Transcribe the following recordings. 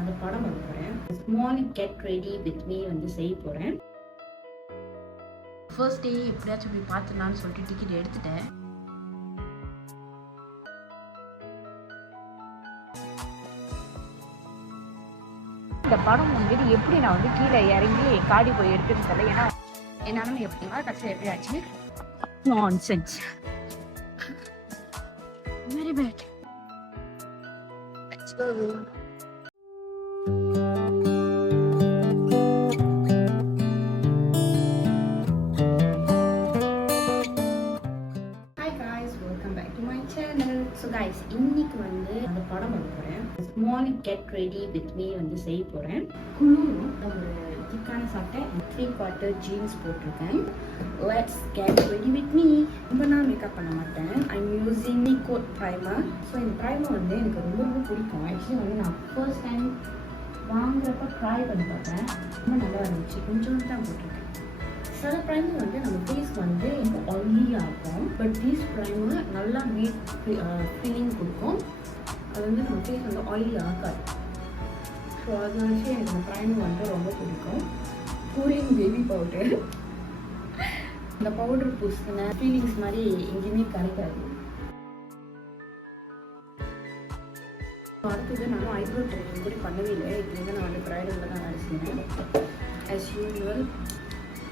அந்த படம் பண்ண போறேன். Small get ready with me வந்து செய்ய போறேன். ஃபர்ஸ்ட் டே எப்படியாச்சும் போய் பார்த்துடலான்னு சொல்லிட்டு டிக்கெட் எடுத்துட்டேன். இந்த படம் வந்துட்டு எப்படி நான் வந்து கீழே இறங்கி காடி போய் எடுத்துன்னு தெரியல. ஏன்னா என்னாலும் எப்படின்னா கடைசியில் எப்படி ஆச்சு நான்சென்ஸ் வெரி பேட். இன்னைக்கு வந்து அந்த படம் பண்ண போறேன். Small get ready with me வந்து செய்ய போறேன். குளிரும் ஒரு திக்கான சட்டை 3/4 ஜீன்ஸ் போட்டிருக்கேன். Let's get ready with me. ரொம்ப நாள் மேக்கப் பண்ண மாட்டேன். I'm using coat primer. So இந்த ப்ரைமர் வந்து எனக்கு ரொம்ப ரொம்ப பிடிக்கும். ஆக்சுவலி வந்து நான் ஃபர்ஸ்ட் டைம் வாங்குறப்ப ட்ரை பண்ணி பார்த்தேன். ரொம்ப நல்லா இருந்துச்சு. கொஞ்சம் தான் போட்டிருக்கேன். சில ப்ரைமர் வந்து நம்ம ஃபேஸ் வந்து ரொம்ப ஆயிலியாக இருக்கும். பட் தீஸ் ப்ரைமர் நல்லா வீட் ஃபீலிங் கொடுக்கும். அது வந்து நம்ம ஃபேஸ் வந்து ஆயிலி ஆகாது. ஸோ அது வச்சு எனக்கு இந்த ப்ரைமர் வந்து ரொம்ப பிடிக்கும். Cooling baby powder. இந்த பவுடர் பூசின ஃபீலிங்ஸ் மாதிரி எங்கேயுமே கிடைக்காது. அடுத்தது நானும் ஐப்ரோ ட்ரைனிங் கூட பண்ணவே இல்லை. இதுலேருந்து நான் வந்து ப்ரைடலில் தான் நடிச்சிருந்தேன். As usual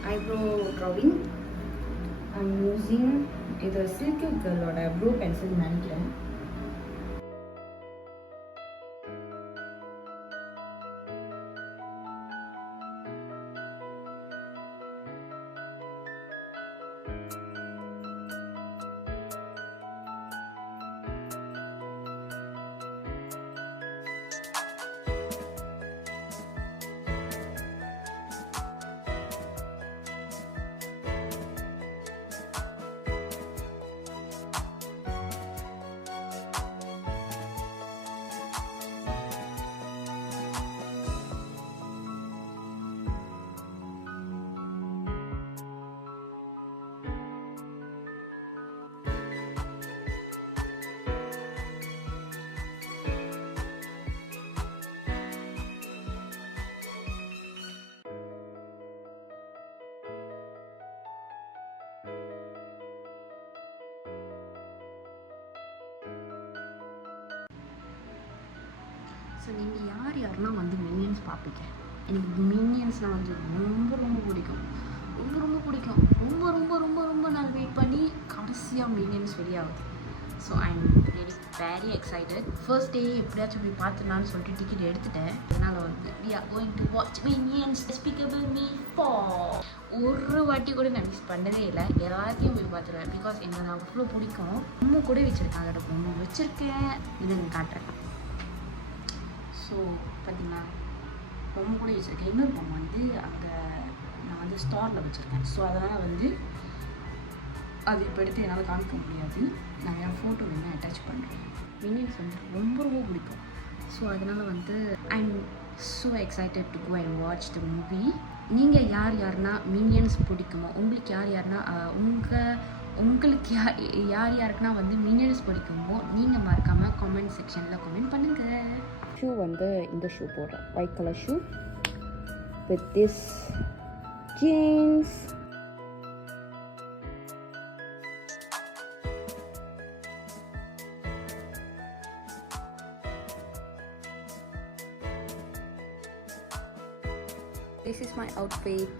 eyebrow drawing. I'm using இது Silky Girlோட ப்ளூ பென்சில் நினைக்கிறேன். ஸோ நீங்கள் யாருன்னா வந்து மினியன்ஸ் பார்ப்பீங்க. எனக்கு மினியன்ஸ்னால் வந்து ரொம்ப ரொம்ப பிடிக்கும். ரொம்ப நாள் வெயிட் பண்ணி கடைசியாக மினியன்ஸ் வெளியாகுது. So I'm very excited. First day எப்படியாச்சும் போய் பார்த்துடலான்னு சொல்லிட்டு டிக்கெட் எடுத்துட்டேன். அதனால் வந்து we are going to watch Minions Despicable Me 4. ஒரு வாட்டி கூட நான் மிஸ் பண்ணதே இல்லை. எல்லாத்தையும் போய் பார்த்துருவேன். பிகாஸ் எனக்கு நான் அவ்வளோ பிடிக்கும். ரொம்ப கூட வச்சுருக்கேன். அதோட பொம்மை வச்சுருக்கேன். இதை நான் காட்டுறேன். ஸோ பார்த்தீங்கன்னா பொம்மை கூட வச்சுருக்கேன். இன்னொரு பொம்மை வந்து அங்கே நான் வந்து ஸ்டாரில் வச்சுருக்கேன். ஸோ அதனால் வந்து அது இப்போ எடுத்து என்னால் காமிக்க முடியாது. நான் என் ஃபோட்டோ வேணால் அட்டாச் பண்ணுறேன். மினியன்ஸ் வந்து ரொம்ப பிடிக்கும். ஸோ அதனால் வந்து I'm so excited to go and watch the movie. நீங்கள் யாருன்னா மினியன்ஸ் பிடிக்குமோ, உங்களுக்கு யாருன்னா உங்களுக்கு யாருக்குன்னா வந்து மினியன்ஸ் பிடிக்குமோ நீங்கள் மறக்காமல் கமெண்ட் செக்ஷனில் கமெண்ட் பண்ணுங்கள். ஷூ வந்து இந்த ஷூ போடுறேன். White colour shoe with this jeans. This is my outfit.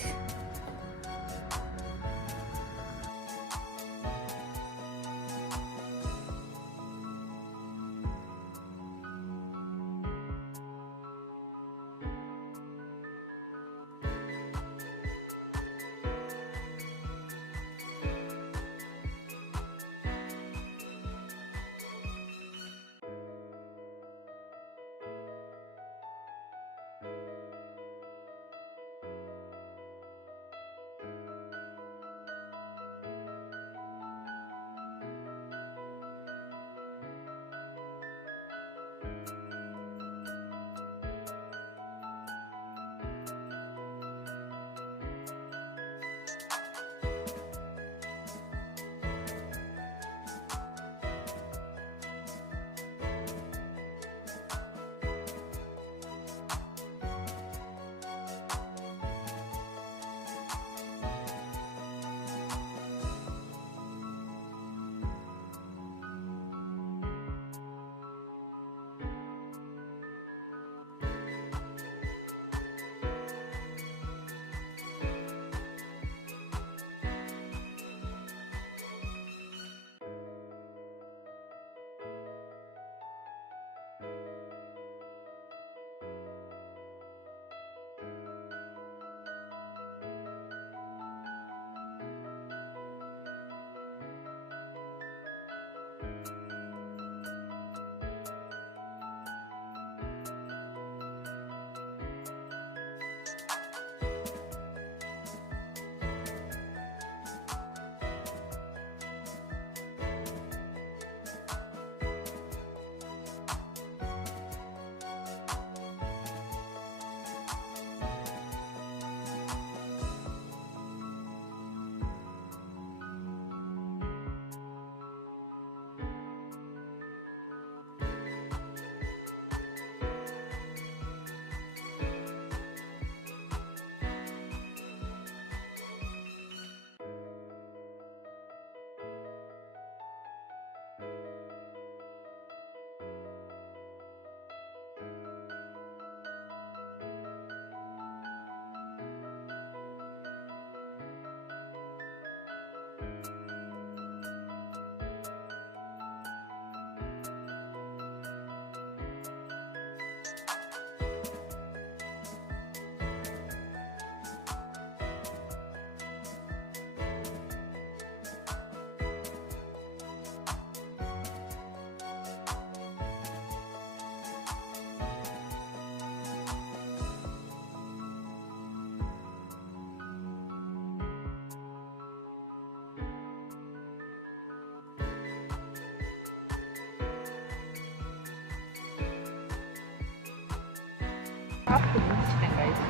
சாப்பிட்டு முடிச்சிட்டேன் கைஸ்.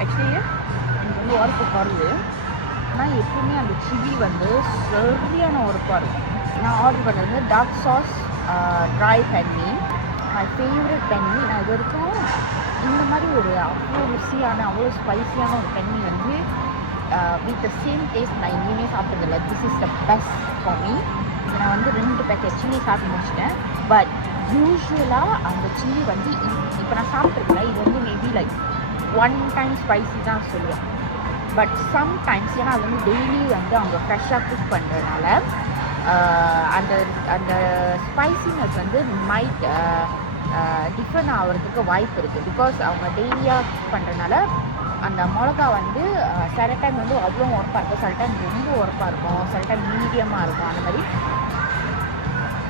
ஆக்சுவலி எனக்கு வந்து உரப்பு வருது. ஆனால் எப்பவுமே அந்த சில்லி வந்து சரியான உரப்பாக இருக்கும். நான் ஆர்டர் பண்ணது dark sauce dry penne, my favourite penne. நான் இது வரைக்கும் இந்த மாதிரி ஒரு அவ்வளோ ருசியான அவ்வளோ ஸ்பைசியான ஒரு பென்னி வந்து வித் த சேம் டேஸ்ட் நான் எங்கேயுமே சாப்பிட்டதில்லை. This is the best for me. நான் வந்து 2 பேக்கெட் சில்லி சாப்பிட்டு முடிச்சிட்டேன். பட் யூஸ்வலாக அந்த சில்லி வந்து இப்போ நான் சாப்பிட்ருக்கல, இது வந்து மேபி லைக் 1 டைம் ஸ்பைசி தான் சொல்லுவேன். பட் சம்டைம்ஸ் ஏன்னா அது வந்து டெய்லி வந்து அவங்க ஃப்ரெஷ்ஷாக குக் பண்ணுறதுனால அந்த அந்த ஸ்பைசினஸ் வந்து மைட் டிஃப்ரெண்ட் ஆகிறதுக்கு வாய்ப்பு இருக்குது. பிகாஸ் அவங்க டெய்லியாக குக் பண்ணுறதுனால அந்த மிளகா வந்து சில டைம் வந்து அவ்வளோ உரப்பாக இருக்கும், சில டைம் ரொம்ப உரப்பாக இருக்கும், சில டைம் மீடியமாக இருக்கும். அந்த மாதிரி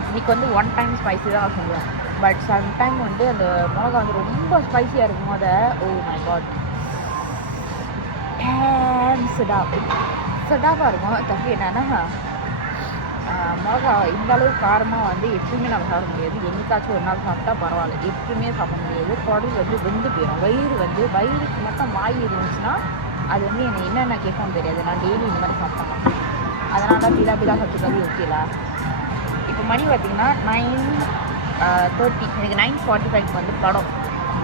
இன்னைக்கு வந்து 1 டைம் ஸ்பைசி தான் சொல்லுவேன். பட் சம்டைம் வந்து அந்த மிளகா வந்து ரொம்ப ஸ்பைசியாக இருக்கும் போது ஓ மை காட் சடாவாக இருக்கும். தப்பு என்னன்னா மிளகா இந்த அளவு காரமாக வந்து எப்பயுமே நம்ம சாப்பிட முடியாது. என்னைக்காச்சும் ஒரு நாள் சாப்பிட்டா பரவாயில்ல, எப்பயுமே சாப்பிட முடியாது. குடல் வந்து வெந்து போயிடும். வயிறுக்கு மட்டும் வாய் இருந்துச்சுன்னா அது வந்து என்னை என்னென்ன கேட்கவும் தெரியாது. நான் டெய்லி இந்த மாதிரி சாப்பிட்டேன். அதனால் பிலா சாப்பிட்டுக்காது ஓகேலா. இப்போ மணி பார்த்திங்கன்னா 9:30. எனக்கு 9:45 வந்து படம்.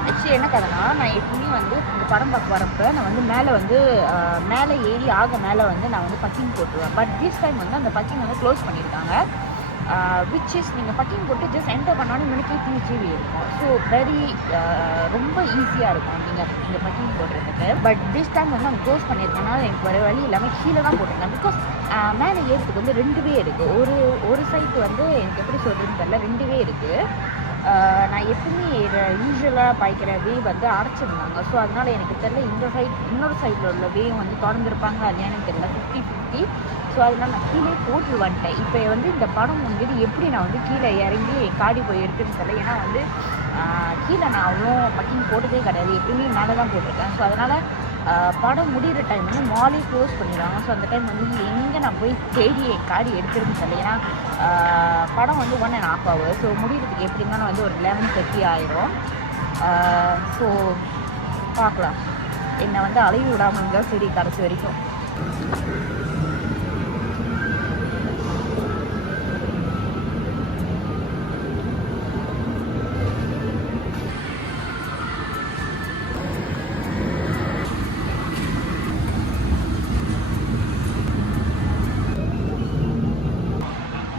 ஆக்சுவலி என்ன கதைனா, நான் எப்பவுமே வந்து இந்த படம் பார்க்க வரப்போ நான் வந்து மேலே ஏறி மேலே வந்து நான் வந்து பக்கிங் போட்டுருவேன். பட் திஸ் டைம் வந்து அந்த பக்கிங் வந்து க்ளோஸ் பண்ணியிருக்காங்க. விச் இஸ் நீங்கள் பக்கிங் போட்டு ஜஸ்ட் என்டர் பண்ணாலும் இவனுக்கு டிவி இருக்கும். ஸோ ரொம்ப ஈஸியாக இருக்கும் நீங்கள் இந்த பக்கிங் போடுறதுக்கு. பட் திஸ் டைம் வந்து அவங்க க்ளோஸ் பண்ணியிருக்கனால எனக்கு வர வழி எல்லாமே கீழே தான் போட்டிருந்தேன். பிகாஸ் மேலே ஏறதுக்கு வந்து 2 வே இருக்குது. ஒரு சைட்டு வந்து எனக்கு எப்படி சொல்கிறதுன்னு தெரியல, 2 வே இருக்குது. நான் எப்பவுமே யூஸ்வலாக பாய்க்கிற வே வந்து அடைச்சிருந்தாங்க. ஸோ அதனால் எனக்கு தெரியல இன்னொரு சைடில் உள்ள வேயும் வந்து திறந்துருப்பாங்க இல்லையான்னு எனக்கு தெரியல. 50-50. ஸோ அதனால் நான் கீழே போட்டு வந்துட்டேன். இப்போ வந்து இந்த படம் வந்துட்டு எப்படி நான் வந்து கீழே இறங்கி காடி போய் எடுத்துன்னு தெரியல. ஏன்னா வந்து கீழே நான் அவ்வளோ பக்கிங் போட்டதே கிடையாது, எப்பயுமே மேலே தான் போட்டிருக்கேன். ஸோ அதனால் படம் முடிகிற டைம் வந்து மாலே க்ளோஸ் பண்ணிடுவாங்க. ஸோ அந்த டைம் வந்து எங்கே நான் போய் தேடி காடி எடுத்துருன்னு தெரியல. ஏன்னா படம் வந்து 1.5 hours. ஸோ முடிகிறதுக்கு எப்படி இருந்தாலும் வந்து ஒரு 11:30 ஆயிரும். ஸோ பார்க்கலாம். என்னை வந்து அலைய விடாமல் இருந்தால் சரி கடைசி வரைக்கும்.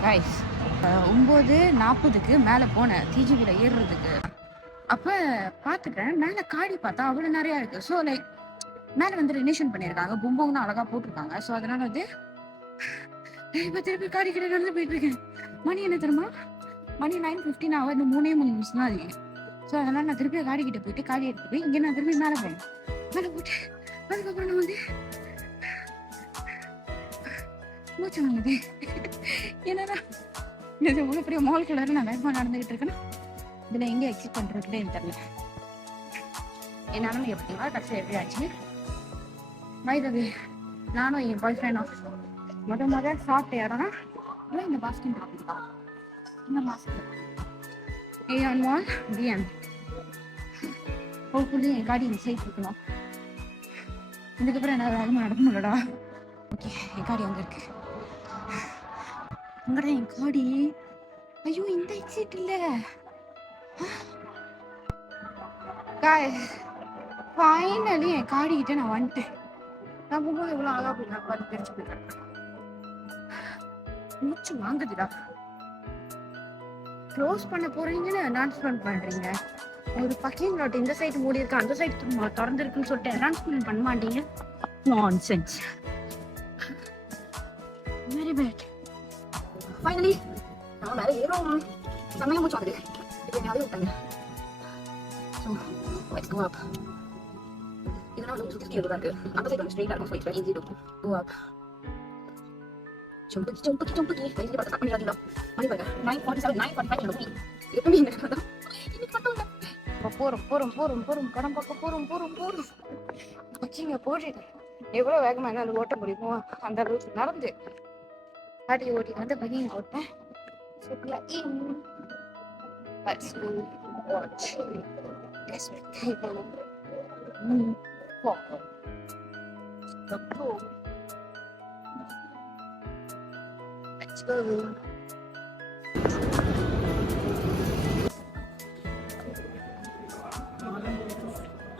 கைஸ் 9:40 மேலே போனேன் டிஜிவியில் ஏறுறதுக்கு. அப்போ பார்த்துட்டேன் மேலே காடி பார்த்தா அவ்வளோ நிறையா இருக்குது. ஸோ லைக் மேலே வந்து ரெனேஷன் பண்ணியிருக்காங்க, பொம்புன்னு அழகாக போட்டிருக்காங்க. ஸோ அதனால் வந்து இப்போ திருப்பி காடி கிட்ட நடந்து போயிட்டுருக்கேன். மணி என்ன தெரியுமா, மணி 9:15 ஆகும். இந்த 3 நிமிஷம் தான் இருக்குது. ஸோ அதனால் நான் திருப்பி காடி கிட்ட போயிட்டு காடி எடுத்து போய் இங்கே நான் திருப்பி மேலே போனேன். மேலே போட்டு அதுக்கப்புறம் நான் வந்து மூச்சு வாங்குது. என்னடா இது இவ்வளோ பெரிய மால்குள்ள நான் வேகமாக நடந்துகிட்டு இருக்கேன்னா இதில் எங்கே எக்ஸிட் பண்ணுறதுக்குன்னு எனக்கு தெரியல. என்னாலும் எப்படின்னா கடைசியில் எப்படி ஆச்சு. வைதவி நானும் என் பாய் ஃப்ரெண்டும் முதல் சாப்பிட்ட இடம்னா இல்லை இந்த பாஸ்கின் டாபிக் தான். இந்த மாதம் A1 DM ஹோப்ஃபுல்லி என் காடி இந்த சைட் இருக்கணும். இதுக்கப்புறம் என்ன வேகமாக நடக்கணும்லடா. ஓகே என் காடி அங்கே இருக்கு. அங்கடா என் காடி. ஐயோ இந்த எக்ஸிட் இல்ல. காய்ஸ் ஃபைனலி என் காடி கிட்ட நான் வந்துட்டேன். நான் போகும்போது எவ்வளோ அழகா போய் பார்த்து தெரிஞ்சு போயிட்டேன். மூச்சு வாங்குதுடா. க்ளோஸ் பண்ண போறீங்கன்னு அனௌன்ஸ்மெண்ட் பண்றீங்க. ஒரு பக்கிங் லாட் இந்த சைடு மூடி இருக்கு, அந்த சைடு திறந்துருக்குன்னு சொல்லிட்டு அனௌன்ஸ்மெண்ட் பண்ண மாட்டீங்க. நான்சென்ஸ். Very bad. ஃபைனலி நான் வேற ஏறும் சமயம் மூச்சு வாங்குது. இப்போ ஞாபகம் விட்டாங்க. ஸோ லெட்ஸ் கோ அப். இதெல்லாம் வந்து சுற்றி கீழே தான் இருக்கு. அந்த சைடு வந்து ஸ்ட்ரெயிட்டாக இருக்கும். So it's very easy to go up. சொம்புக்கி வயசுல பார்த்து கட் பண்ணிடாதீங்களா. மணி பாருங்க 9:47 9:45 எனக்கு எப்பவுமே இன்னைக்கு மட்டும் இல்லை. போறோம் கடன் பக்கம் போறோம். வச்சிங்க போட்டுட்டு எவ்வளோ வேகமாக என்ன அது ஓட்ட முடியுமோ அந்த அளவுக்கு நடந்து ஓட்டி வந்து பகிங்க ஓட்டேன். Let's go watch Let's go. Let's go.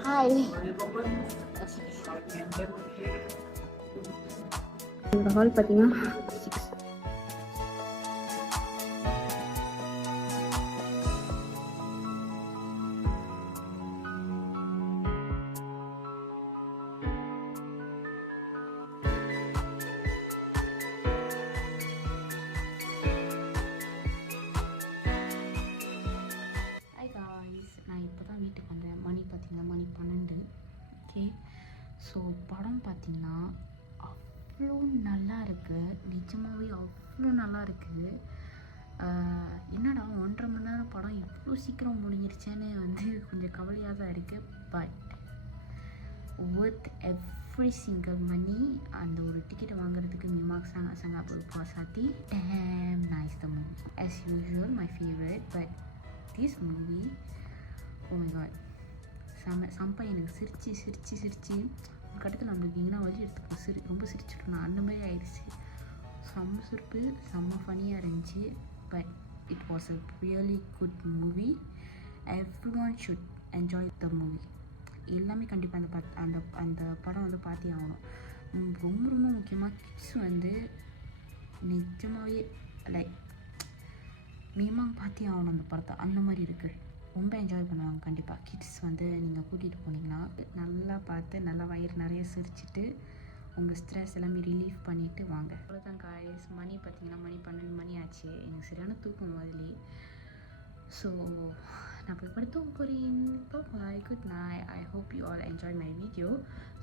Hi. இந்த ஹால் பார்த்தீங்கன்னா 6. ஹாய் காய்ஸ், நான் இப்போ தான் வீட்டுக்கு வந்தேன். மணி பார்த்தீங்கன்னா மணி 12. ஓகே, ஸோ படம் பார்த்தீங்கன்னா அவ்வளோ நல்லா இருக்குது. நிஜமாகவே அவ்வளோ நல்லா இருக்குது. என்னடா 1.5 மணி நேரம் படம் இவ்வளோ சீக்கிரம் முடிஞ்சிருச்சேன்னு வந்து கொஞ்சம் கவலையாக தான் இருக்குது. But worth every single money. அந்த ஒரு டிக்கெட் வாங்குறதுக்கு மிமாக் சங்கா பாசாத்தி. Damn nice the movie. As usual, my favorite. But this movie, oh my god, சம்பா எனக்கு சிரிச்சு ஒரு கட்டத்தில் நம்மளுக்கு எங்கன்னா வழி எடுத்துக்கணும். ரொம்ப சிரிச்சுட்டு நான் அந்த மாதிரி ஆயிடுச்சு. செம்ம சிரிப்பு, செம்ம ஃபனியாக இருந்துச்சு. But it was a really good movie. Everyone should enjoy the movie. எல்லாமே கண்டிப்பாக அந்த படம் வந்து பார்த்தே ஆகணும். ரொம்ப ரொம்ப முக்கியமாக கிட்ஸ் வந்து நிஜமாகவே லைக் மினிமம் பார்த்தே ஆகணும் அந்த படத்தை. அந்த மாதிரி இருக்குது. ரொம்ப என்ஜாய் பண்ணுவாங்க கண்டிப்பாக. கிட்ஸ் வந்து நீங்கள் கூட்டிகிட்டு போனீங்கன்னா நல்லா பார்த்து நல்லா வயிறு நிறைய சிரிச்சிட்டு உங்கள் ஸ்ட்ரெஸ் எல்லாமே ரிலீஃப் பண்ணிவிட்டு வாங்க. அவ்வளோதான் காய்ஸ். மணி பார்த்தீங்கன்னா மணி 12 மணி ஆச்சு. எனக்கு சரியான தூக்கம் முதலே. ஸோ நான் போய் படுத்து போகிறேன். Bye, good night. I hope you all enjoy my video.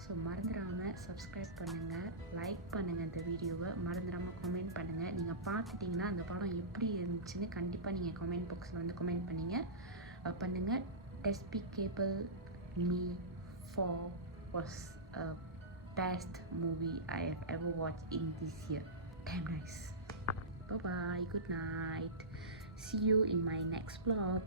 So மறந்துடாமல் சப்ஸ்கிரைப் பண்ணுங்கள், லைக் பண்ணுங்கள் இந்த வீடியோவை. மறந்துடாமல் கமெண்ட் பண்ணுங்கள். நீங்கள் பார்த்துட்டிங்கன்னா அந்த படம் எப்படி இருந்துச்சுன்னு கண்டிப்பாக நீங்கள் கமெண்ட் பாக்ஸில் வந்து கமெண்ட் பண்ணுங்கள். Despicable Me 4 was a best movie I have ever watched in this year. Damn nice. Bye bye, good night. See you in my next vlog.